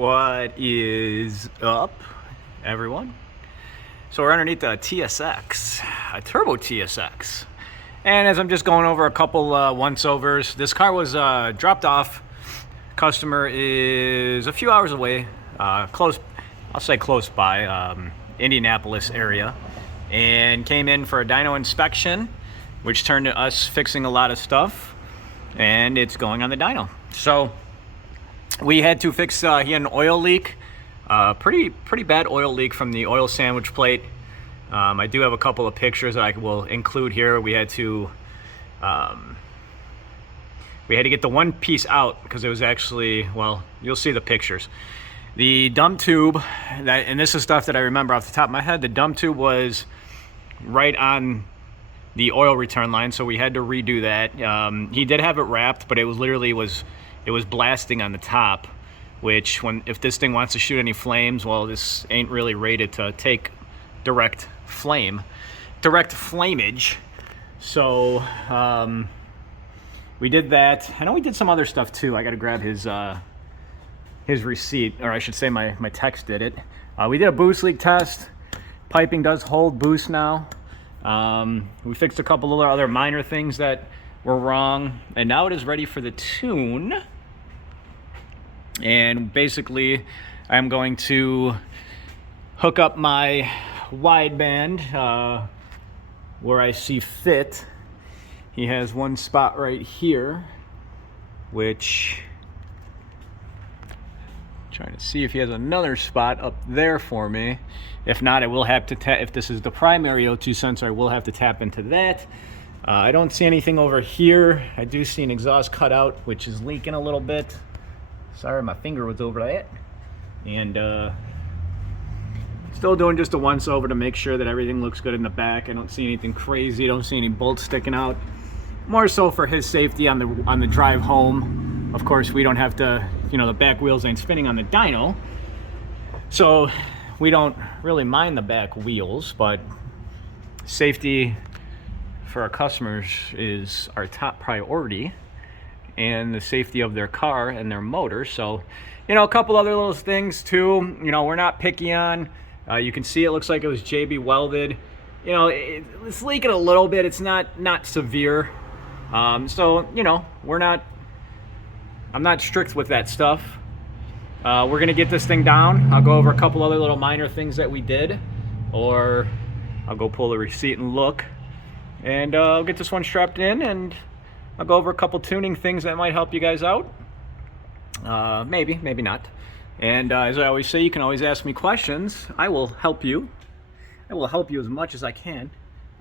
What is up, everyone? So we're underneath the TSX, a turbo TSX. And as I'm just going over a couple once-overs, this car was dropped off. Customer is a few hours away, I'll say close by, Indianapolis area. And came in for a dyno inspection, which turned to us fixing a lot of stuff. And it's going on the dyno. So we had to fix, he had an oil leak, pretty bad oil leak from the oil sandwich plate. I do have a couple of pictures that I will include here. We had to get the one piece out because it was actually, well, you'll see the pictures. The dump tube, and this is stuff that I remember off the top of my head, the dump tube was right on the oil return line, so we had to redo that. He did have it wrapped, but it was literally it was blasting on the top, which if this thing wants to shoot any flames, well, this ain't really rated to take direct flamage. So we did that. I know we did some other stuff too. I got to grab his receipt, or I should say my text did it. We did a boost leak test. Piping does hold boost now. We fixed a couple of other minor things that were wrong, and now it is ready for the tune. And basically I'm going to hook up my wideband where I see fit. He has one spot right here, which trying to see if he has another spot up there for me. If not, I will have to if this is the primary O2 sensor, I will have to tap into that. I don't see anything over here. I do see an exhaust cutout, which is leaking a little bit. Sorry, my finger was over that. And still doing just a once over to make sure that everything looks good in the back. I don't see anything crazy. Don't see any bolts sticking out. More so for his safety on the drive home. Of course, we don't have to, the back wheels ain't spinning on the dyno, so we don't really mind the back wheels, but safety for our customers is our top priority, and the safety of their car and their motor. So, a couple other little things too, we're not picky on. You can see it looks like it was JB welded. It's leaking a little bit. It's not severe. So, I'm not strict with that stuff. We're gonna get this thing down. I'll go over a couple other little minor things that we did, or I'll go pull the receipt and look, and I'll get this one strapped in, and I'll go over a couple tuning things that might help you guys out. Maybe not. And as I always say, you can always ask me questions. I will help you. I will help you as much as I can.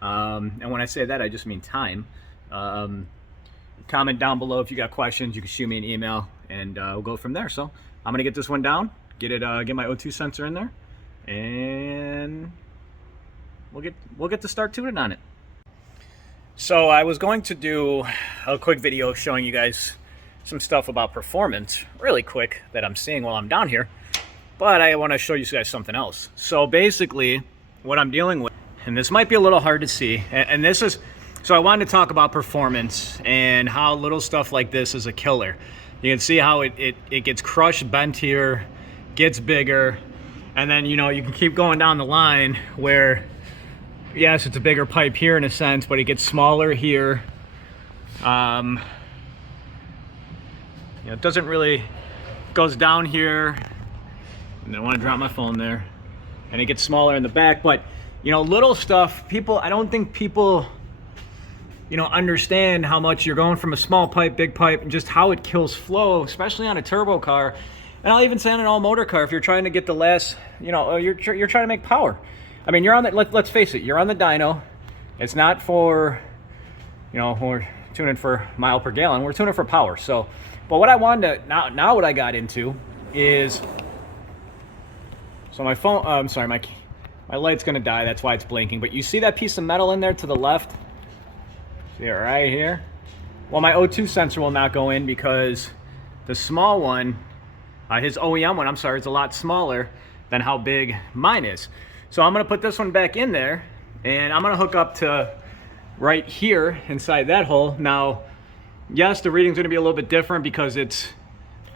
And when I say that, I just mean time. Comment down below if you got questions. You can shoot me an email, and we'll go from there. So I'm gonna get this one down, get my O2 sensor in there, and we'll get to start tuning on it. So I was going to do a quick video showing you guys some stuff about performance, really quick, that I'm seeing while I'm down here, but I want to show you guys something else. So basically, what I'm dealing with, and this might be a little hard to see, and this is. So I wanted to talk about performance and how little stuff like this is a killer. You can see how it gets crushed, bent here, gets bigger, and then you can keep going down the line where, yes, it's a bigger pipe here in a sense, but it gets smaller here. It doesn't really, goes down here, and I don't want to drop my phone there, and it gets smaller in the back. But little stuff, I don't think people understand how much you're going from a small pipe, big pipe, and just how it kills flow, especially on a turbo car. And I'll even say on an all-motor car, if you're trying to get the last, you're trying to make power. I mean, you're on the, let's face it, you're on the dyno. It's not for, we're tuning for mile per gallon. We're tuning for power. So, but what I wanted to, now what I got into is, so my phone, I'm sorry, my light's gonna die. That's why it's blinking. But you see that piece of metal in there to the left? See it right here? Well, my O2 sensor will not go in because the small one, his OEM one, I'm sorry, it's a lot smaller than how big mine is. So I'm gonna put this one back in there, and I'm gonna hook up to right here inside that hole. Now, yes, the reading's gonna be a little bit different because it's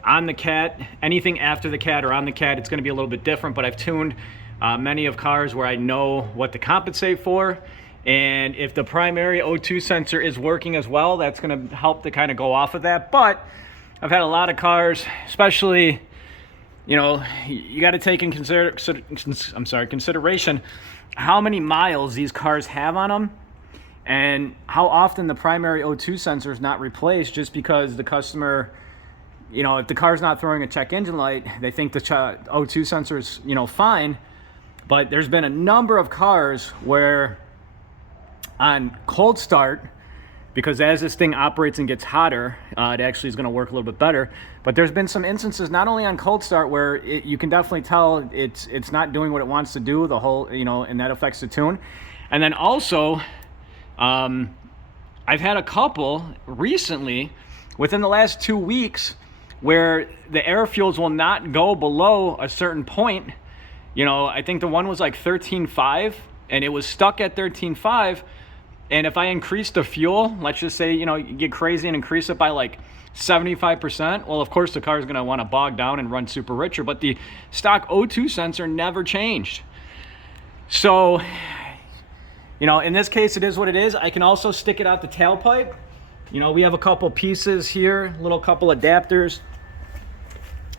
On the cat, anything after the cat or on the cat, it's going to be a little bit different, but I've tuned many of cars where I know what to compensate for. And if the primary O2 sensor is working as well, that's going to help to kind of go off of that. But I've had a lot of cars, especially, you know, you got to take in consideration how many miles these cars have on them and how often the primary O2 sensor is not replaced just because the customer, you know, if the car's not throwing a check engine light, they think the O2 sensor is, you know, fine. But there's been a number of cars where on cold start, because as this thing operates and gets hotter, it actually is going to work a little bit better. But there's been some instances, not only on cold start, where you can definitely tell it's not doing what it wants to do, the whole, you know, and that affects the tune. And then also, I've had a couple recently, within the last 2 weeks, where the air fuels will not go below a certain point. You know, I think the one was like 13.5, and it was stuck at 13.5. And if I increase the fuel, let's just say, you know, you get crazy and increase it by like 75%, well, of course the car is going to want to bog down and run super richer, but the stock O2 sensor never changed. So, you know, in this case, it is what it is. I can also stick it out the tailpipe. You know, we have a couple pieces here, little couple adapters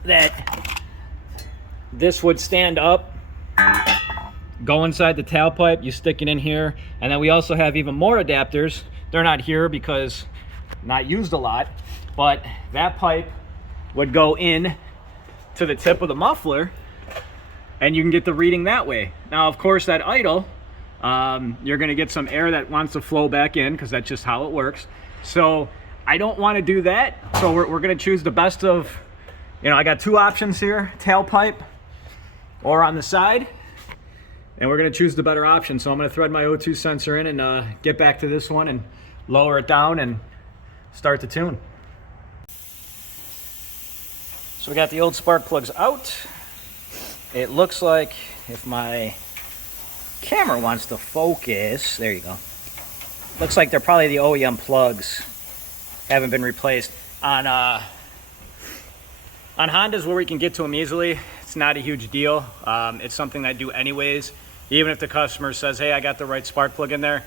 that this would stand up, go inside the tailpipe, you stick it in here. And then we also have even more adapters. They're not here because not used a lot, but that pipe would go in to the tip of the muffler and you can get the reading that way. Now, of course, that idle, you're going to get some air that wants to flow back in because that's just how it works. So I don't want to do that. So we're going to choose the best of, you know, I got two options here, tailpipe or on the side. And we're going to choose the better option. So I'm going to thread my O2 sensor in and get back to this one and lower it down and start the tune. So we got the old spark plugs out. It looks like, if my camera wants to focus, there you go. Looks like they're probably the OEM plugs. Haven't been replaced. On Hondas where we can get to them easily, it's not a huge deal. It's something that I do anyways. Even if the customer says, hey, I got the right spark plug in there,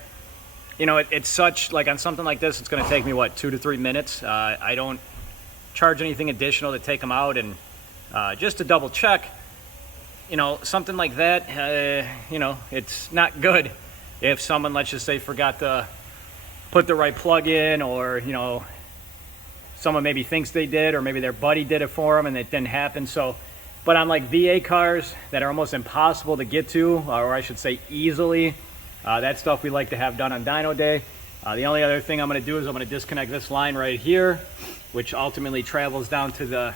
you know, it's such, like on something like this, it's going to take me, what, 2 to 3 minutes. I don't charge anything additional to take them out. And just to double check, you know, something like that, you know, it's not good if someone, let's just say, forgot to put the right plug in, or, you know, someone maybe thinks they did, or maybe their buddy did it for them and it didn't happen. So, but on like VA cars that are almost impossible to get to, or I should say easily, that stuff we like to have done on dyno day. The only other thing I'm going to do is I'm going to disconnect this line right here, which ultimately travels down to the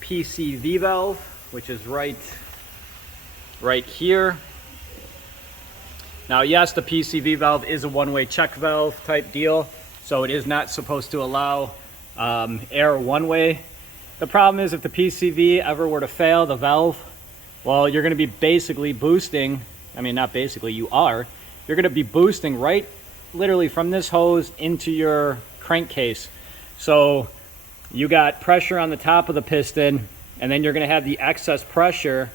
PCV valve, which is right here. Now, yes, the PCV valve is a one-way check valve type deal, so it is not supposed to allow air one way. The problem is if the PCV ever were to fail, the valve, well, you're going to be basically boosting, I mean, not basically, you're going to be boosting right literally from this hose into your crankcase. So you got pressure on the top of the piston, and then you're going to have the excess pressure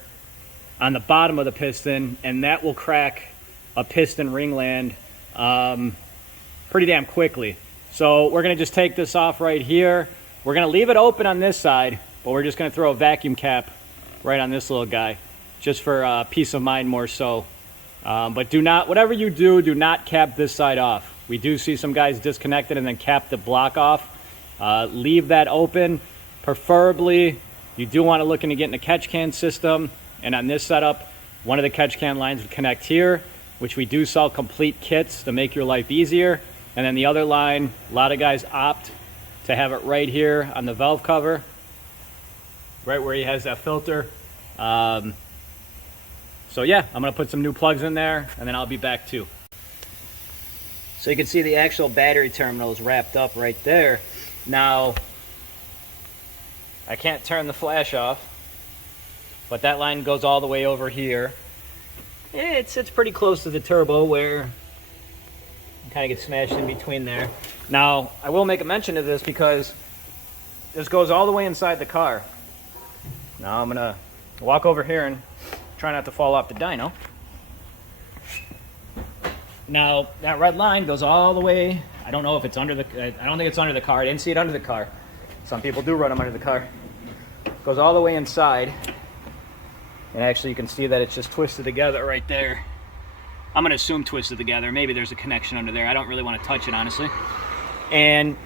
on the bottom of the piston, and that will crack a piston ringland pretty damn quickly. So we're going to just take this off right here. We're going to leave it open on this side, but we're just going to throw a vacuum cap right on this little guy, just for peace of mind more so. But do not, whatever you do, do not cap this side off. We do see some guys disconnect it and then cap the block off. Leave that open. Preferably, you do want to look into getting a catch can system. And on this setup, one of the catch can lines would connect here, which we do sell complete kits to make your life easier. And then the other line, a lot of guys opt to have it right here on the valve cover, right where he has that filter. So yeah, I'm gonna put some new plugs in there and then I'll be back too. So you can see the actual battery terminal is wrapped up right there. Now, I can't turn the flash off, but that line goes all the way over here. It sits pretty close to the turbo where kind of get smashed in between there. Now, I will make a mention of this because this goes all the way inside the car. Now I'm gonna walk over here and try not to fall off the dyno. Now that red line goes all the way, I don't know if it's under the, I don't think it's under the car. I didn't see it under the car. Some people do run them under the car. Goes all the way inside. And actually you can see that it's just twisted together right there. I'm gonna assume twisted together. Maybe there's a connection under there. I don't really want to touch it, honestly. And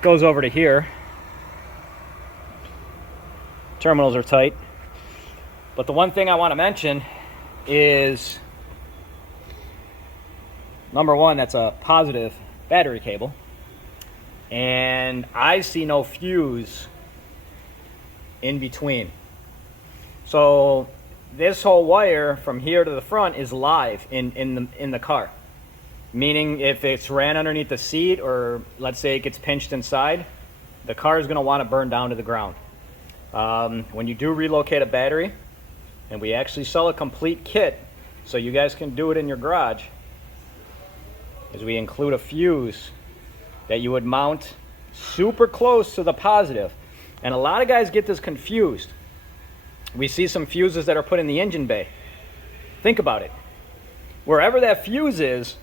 goes over to here. Terminals are tight. But the one thing I want to mention is, number one, that's a positive battery cable. And I see no fuse in between. So this whole wire from here to the front is live in the car. Meaning if it's ran underneath the seat, or let's say it gets pinched inside, the car is going to want to burn down to the ground. When you do relocate a battery, and we actually sell a complete kit so you guys can do it in your garage, is we include a fuse that you would mount super close to the positive. And a lot of guys get this confused. We see some fuses that are put in the engine bay. Think about it. Wherever that fuse is,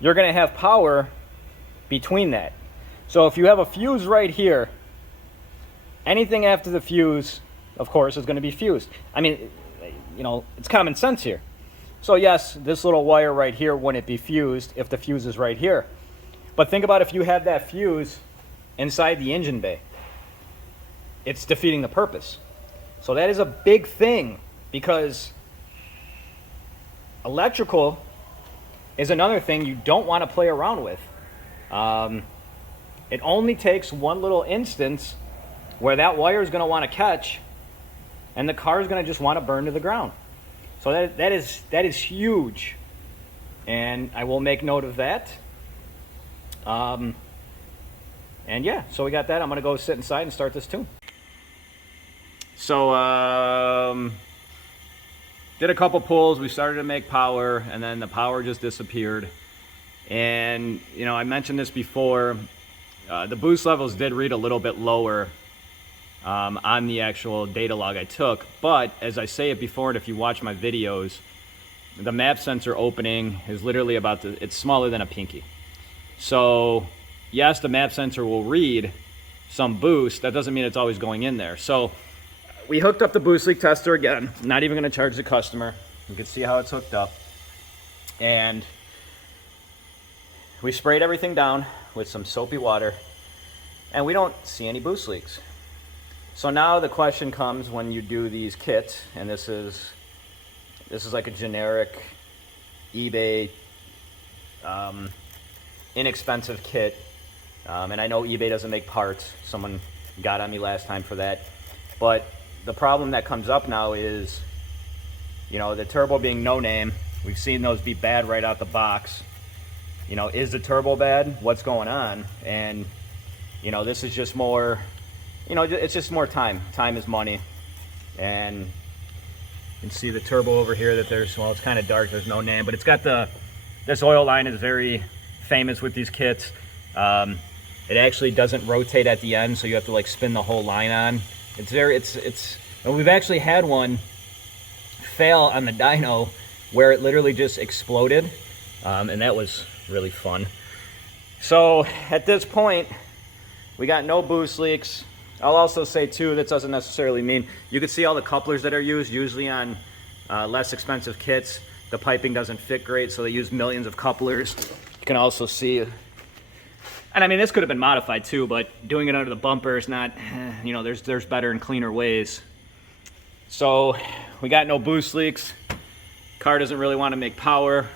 you're going to have power between that. So if you have a fuse right here, anything after the fuse, of course, is going to be fused. I mean, you know, it's common sense here. So yes, this little wire right here wouldn't be fused if the fuse is right here. But think about if you had that fuse inside the engine bay. It's defeating the purpose. So that is a big thing, because electrical is another thing you don't want to play around with. It only takes one little instance where that wire is going to want to catch, and the car is going to just want to burn to the ground. So that is huge, and I will make note of that. And yeah, so we got that. I'm going to go sit inside and start this tune. So did a couple pulls. We started to make power, and then the power just disappeared. And you know, I mentioned this before. The boost levels did read a little bit lower on the actual data log I took, but as I say it before, and if you watch my videos, the map sensor opening is literally it's smaller than a pinky. So yes, the map sensor will read some boost. That doesn't mean it's always going in there. So we hooked up the boost leak tester again. Not even going to charge the customer. You can see how it's hooked up. And we sprayed everything down with some soapy water, and we don't see any boost leaks. So now the question comes when you do these kits, and this is like a generic eBay inexpensive kit, and I know eBay doesn't make parts. Someone got on me last time for that. But the problem that comes up now is, you know, the turbo being no name, we've seen those be bad right out the box. You know, is the turbo bad? What's going on? And, you know, this is just more, you know, it's just more time. Time is money. And you can see the turbo over here that there's, well, it's kind of dark, there's no name, but it's got this oil line is very famous with these kits. It actually doesn't rotate at the end, so you have to like spin the whole line on. And we've actually had one fail on the dyno where it literally just exploded, and that was really fun. So at this point, we got no boost leaks. I'll also say too, that doesn't necessarily mean, you can see all the couplers that are used, usually on less expensive kits, the piping doesn't fit great, so they use millions of couplers. You can also see, and I mean, this could have been modified too, but doing it under the bumper is not, you know, there's better and cleaner ways. So we got no boost leaks. Car doesn't really want to make power.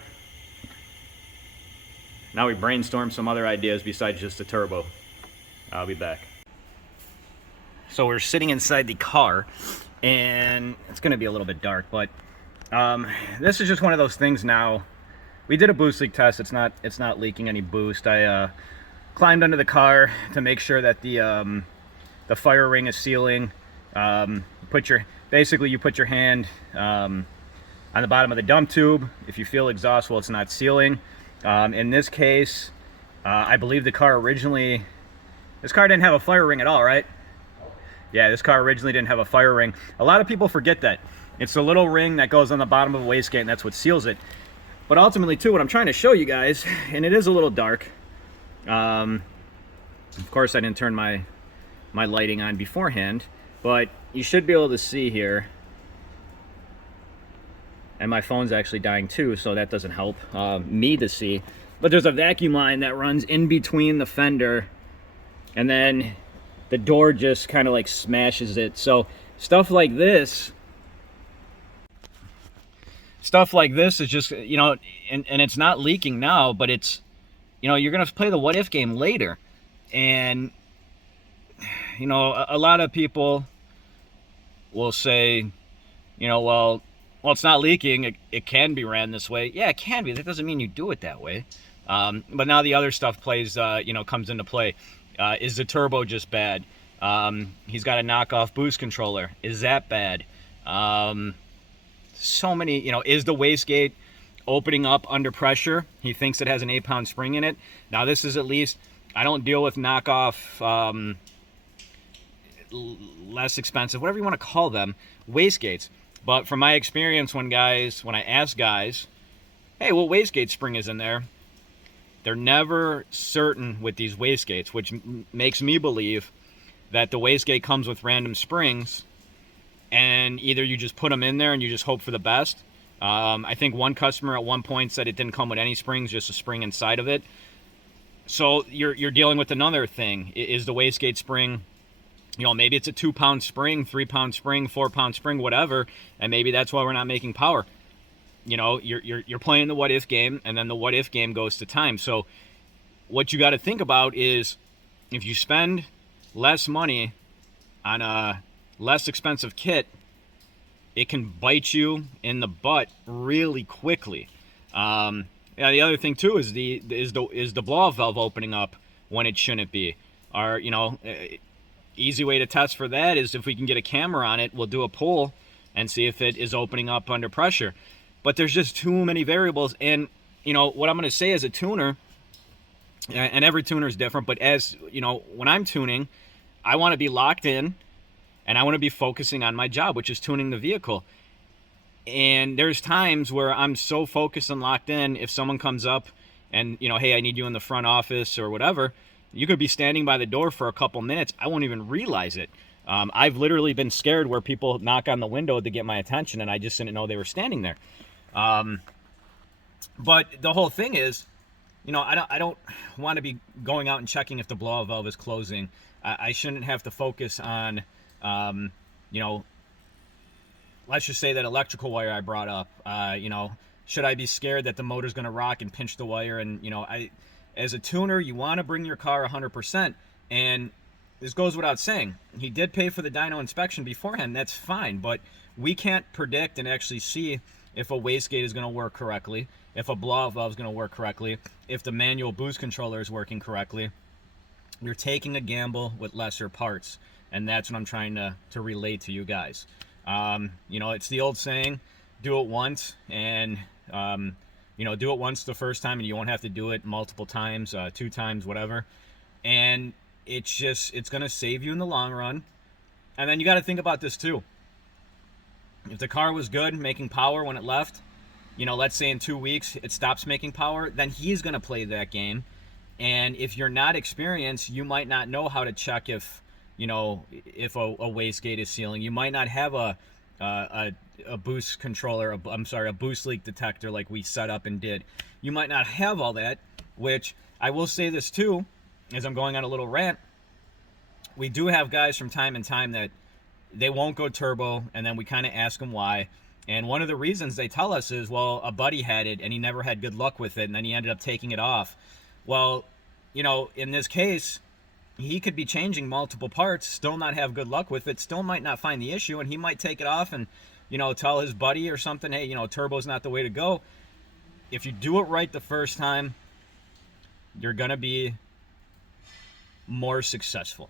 Now we brainstorm some other ideas besides just the turbo. I'll be back. So we're sitting inside the car, and it's going to be a little bit dark, but this is just one of those things now. We did a boost leak test. It's not leaking any boost. I climbed under the car to make sure that the fire ring is sealing. Basically you put your hand on the bottom of the dump tube. If you feel exhaust while it's not sealing. In this case, I believe the car originally This car didn't have a fire ring at all, right? Yeah, this car originally didn't have a fire ring. A lot of people forget that. It's the little ring that goes on the bottom of a wastegate, and that's what seals it. But ultimately, too, what I'm trying to show you guys, and it is a little dark. Of course, I didn't turn my lighting on beforehand, but you should be able to see here. And my phone's actually dying too, so that doesn't help me to see. But there's a vacuum line that runs in between the fender, and then the door just kind of like smashes it. So stuff like this is just, you know, and it's not leaking now, but it's, you know, you're gonna play the what if game later. And, you know, a lot of people will say, you know, well, it's not leaking, it can be ran this way. Yeah, it can be. That doesn't mean you do it that way. But now the other stuff plays, you know, comes into play. Is the turbo just bad? He's got a knockoff boost controller. Is that bad? So many, you know, is the wastegate opening up under pressure? He thinks it has an 8-pound spring in it. Now this is at least, I don't deal with knockoff, less expensive, whatever you want to call them, wastegates. But from my experience, when I ask guys, hey, what wastegate spring is in there? They're never certain with these wastegates, which makes me believe that the wastegate comes with random springs, and either you just put them in there and you just hope for the best. I think one customer at one point said it didn't come with any springs, just a spring inside of it. So you're dealing with another thing. Is the wastegate spring, you know, maybe it's a 2-pound spring, 3-pound spring, 4-pound spring, whatever, and maybe that's why we're not making power. You know, you're playing the what if game, and then the what if game goes to time. So what you got to think about is, if you spend less money on a less expensive kit, it can bite you in the butt really quickly. Yeah, the other thing too is the blow-off valve opening up when it shouldn't be. Or, you know, easy way to test for that is if we can get a camera on it, we'll do a pull and see if it is opening up under pressure. But there's just too many variables. And, you know, what I'm going to say as a tuner, and every tuner is different, but as, you know, when I'm tuning, I want to be locked in and I want to be focusing on my job, which is tuning the vehicle. And there's times where I'm so focused and locked in, if someone comes up and, you know, hey, I need you in the front office or whatever, you could be standing by the door for a couple minutes. I won't even realize it. I've literally been scared where people knock on the window to get my attention and I just didn't know they were standing there. But the whole thing is, you know, I don't want to be going out and checking if the blow-off valve is closing. I shouldn't have to focus on, you know, let's just say that electrical wire I brought up. You know, should I be scared that the motor's going to rock and pinch the wire? And, you know, as a tuner, you want to bring your car 100%. And this goes without saying. He did pay for the dyno inspection beforehand. That's fine. But we can't predict and actually see if a wastegate is going to work correctly, if a blow-off valve is going to work correctly, if the manual boost controller is working correctly. You're taking a gamble with lesser parts, and that's what I'm trying to relate to you guys. You know, it's the old saying, do it once, and, you know, do it once the first time, and you won't have to do it multiple times, 2 times, whatever. And it's going to save you in the long run. And then you got to think about this too. If the car was good, making power when it left, you know, let's say in 2 weeks it stops making power, then he's going to play that game. And if you're not experienced, you might not know how to check if, you know, if a wastegate is sealing. You might not have a boost controller, a boost leak detector like we set up and did. You might not have all that, which I will say this too, as I'm going on a little rant. We do have guys from time to time that they won't go turbo, and then we kind of ask them why. And one of the reasons they tell us is, well, a buddy had it and he never had good luck with it, and then he ended up taking it off. Well, you know, in this case, he could be changing multiple parts, still not have good luck with it, still might not find the issue, and he might take it off and, you know, tell his buddy or something, hey, you know, turbo's not the way to go. If you do it right the first time, you're going to be more successful.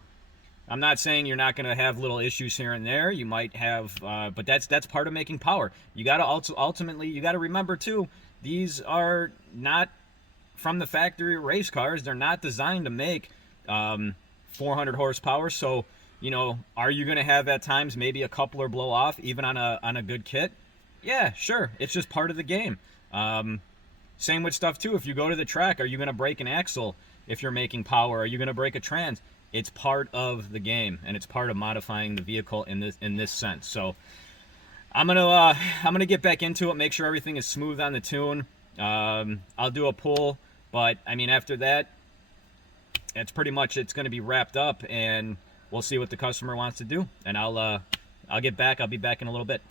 I'm not saying you're not going to have little issues here and there. You might have, but that's part of making power. You got to ultimately, you got to remember too, these are not from the factory race cars. They're not designed to make 400 horsepower. So, you know, are you going to have at times maybe a coupler blow off even on a good kit? Yeah, sure. It's just part of the game. Same with stuff too. If you go to the track, are you going to break an axle if you're making power? Are you going to break a trans? It's part of the game, and it's part of modifying the vehicle in this sense. So I'm gonna get back into it, make sure everything is smooth on the tune. I'll do a pull, but I mean after that, it's pretty much it's going to be wrapped up, and we'll see what the customer wants to do. And I'll be back in a little bit.